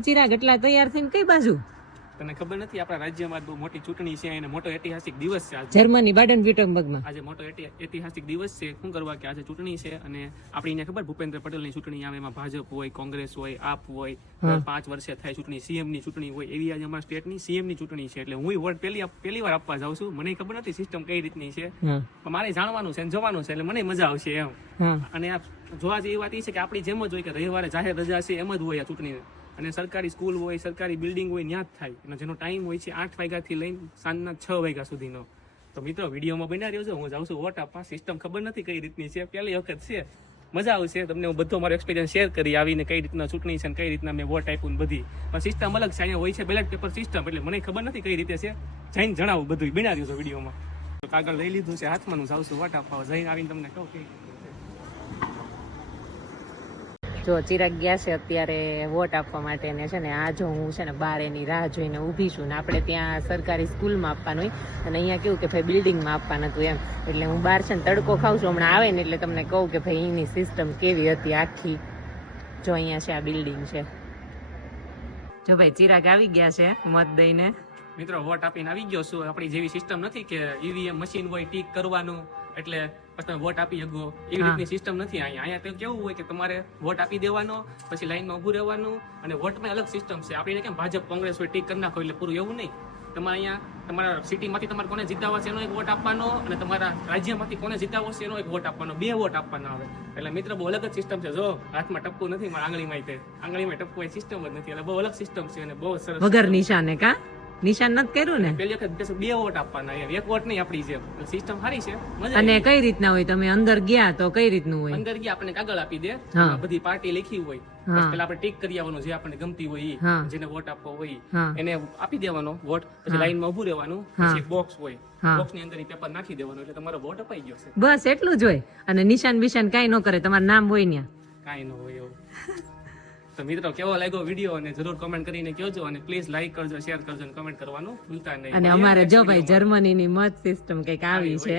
ચિરાગ એટલા તૈયાર થઈને કઈ બાજુ? તને ખબર નથી આપણા રાજ્યમાં બહુ મોટી ચૂંટણી છે અને મોટો ઐતિહાસિક દિવસ છે આજે. જર્મની બાડન-વ્યુર્ટમ્બર્ગમાં આજે મોટો ઐતિહાસિક દિવસ છે. શું કરવા કે આજે ચૂંટણી છે અને આપણી ખબર ભૂપેન્દ્ર પટેલની ચૂંટણી આવે, એમાં ભાજપ હોય, કોંગ્રેસ હોય, આપ હોય, 5 વર્ષે થાય ચૂંટણી, સીએમ ની ચૂંટણી હોય, એવી આજે અમારા સ્ટેટની સીએમ ની ચૂંટણી છે. એટલે હું વોટ પહેલી વાર આપવા જાઉં છું. મને ખબર નથી સિસ્ટમ કઈ રીતની છે, પણ મારે જાણવાનું છે, જોવાનું છે, એટલે મને મજા આવશે એમ. અને આ જોવા જેવી વાત એ છે કે આપણી જેમ જ હોય કે રવિવારે જાહેર રજા છે એમ જ હોય આ ચૂંટણી. અને સરકારી સ્કૂલ હોય, સરકારી બિલ્ડિંગ હોય, ત્યાં જ થાય. અને જેનો ટાઈમ હોય છે 8 વાગ્યાથી લઈને સાંજના 6 વાગ્યા સુધીનો. તો મિત્રો વિડીયોમાં બન્યા રહ્યો છે. હું જાઉં છું વોટ આપવા. સિસ્ટમ ખબર નથી કઈ રીતની છે, પહેલી વખત છે, મજા આવશે. તમને હું બધો મારો એક્સપિરિયન્સ શેર કરી આવીને કઈ રીતના ચૂંટણી છે, કઈ રીતના મેં વોટ આપ્યું બધી. પણ સિસ્ટમ અલગ છે, અહીંયા હોય છે બેલેટ પેપર સિસ્ટમ, એટલે મને ખબર નથી કઈ રીતે છે. જઈને જણાવું બધું, બન્યા રહ્યો છે વિડીયોમાં. તો કાગળ લઈ લીધું છે હાથમાં, હું જાઉં છું વોટ આપવા. જઈને આવીને તમને કહું કે જો ચિરાગ ગયા છે અત્યારે વોટ આપવા માટે ને છે ને આ જો હું છે ને બાર એની રાહ જોઈને ઊભી છું ને આપણે ત્યાં સરકારી સ્કૂલમાં આપવાનું હોય અને અહીંયા કેવું કે ભાઈ બિલ્ડિંગમાં આપવાનું હતું એમ. એટલે હું બહાર છે ને તડકો ખાઉં છું, હમણાં આવે ને એટલે તમને કહું કે ભાઈ એની સિસ્ટમ કેવી હતી આખી. જો અહીંયા છે આ બિલ્ડિંગ છે. જો ભાઈ ચિરાગ આવી ગયા છે મત દઈને. મિત્રો વોટ આપીને આવી ગયો છું. આપણી જેવી સિસ્ટમ નથી કે ઈવીએમ મશીન હોય, ટીક કરવાનું એટલે પછી તમે વોટ આપી શકો, એવી રીતની સિસ્ટમ નથી અહીંયા. અહીંયા તો કેવું હોય કે તમારે વોટ આપી દેવાનો, પછી લાઈનમાં ઊભું રહેવાનું, અને વોટમાં અલગ સિસ્ટમ છે. આપણે કેમ ભાજપ કોંગ્રેસ હોય ટીક કરી નાખો એટલે પૂરું, એવું નહીં. તમારે અહીંયા તમારા સિટીમાંથી તમારે કોને જીતાવવા છે એનો એક વોટ આપવાનો, અને તમારા રાજ્યમાંથી કોને જીતાવવો છે એનો એક વોટ આપવાનો, 2 વોટ આપવાના આવે. એટલે મિત્ર બહુ અલગ જ સિસ્ટમ છે. જો હાથમાં ટપકું નથી, મારા આંગળીમાં ટપકું સિસ્ટમ જ નથી. એટલે બહુ અલગ સિસ્ટમ છે અને બહુ સરસ. વગર નિશાને કા નિશાન નથી કર્યું ને? પેલી વખત 2 વોટ આપવાના, એક વોટ નહીં આપણી જેમ. સિસ્ટમ સારી છે, મજા. અને કઈ રીતના હોય? તમે અંદર ગયા તો કઈ રીતનું હોય? અંદર ગયા આપણને કાગળ આપી દે, બધી પાર્ટી લખી હોય, પેલા આપણે ટીક કરી આવવાનું, જે આપણને ગમતી હોય એ, જેને વોટ આપવો હોય એને આપી દેવાનો વોટ. પછી લાઈનમાં ઊભું રહેવાનું, પછી એક બોક્સ હોય, બોક્સ ની અંદર પેપર નાખી દેવાનું, એટલે તમારો વોટ અપાઈ ગયો છે. બસ એટલું જ હોય. અને નિશાન બિશાન કઈ ન કરે, તમારું નામ હોય ત્યાં, કઈ ન હોય એવું. તો મિત્રો કેવો લાગ્યો વિડીયો અને જરૂર કમેન્ટ કરીને કહેજો, અને પ્લીઝ લાઈક કરજો, શેર કરજો અને કમેન્ટ કરવાનું ભૂલતા નહીં. અને અમારે જો ભાઈ જર્મનીની મત સિસ્ટમ કઈક આવી છે.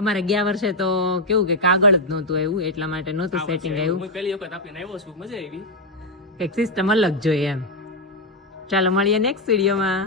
અમારે ગયા વર્ષે તો કેવું કે કાગળ જ નહોતું આવ્યું, એટલા માટે નહોતું સેટિંગ આવ્યું. હું પહેલી વખત આપીને આવ્યો છું, મજા આવી. કઈક સિસ્ટમ અલગ જોઈએ એમ. ચાલો મળીએ નેક્સ્ટ વિડીયોમાં.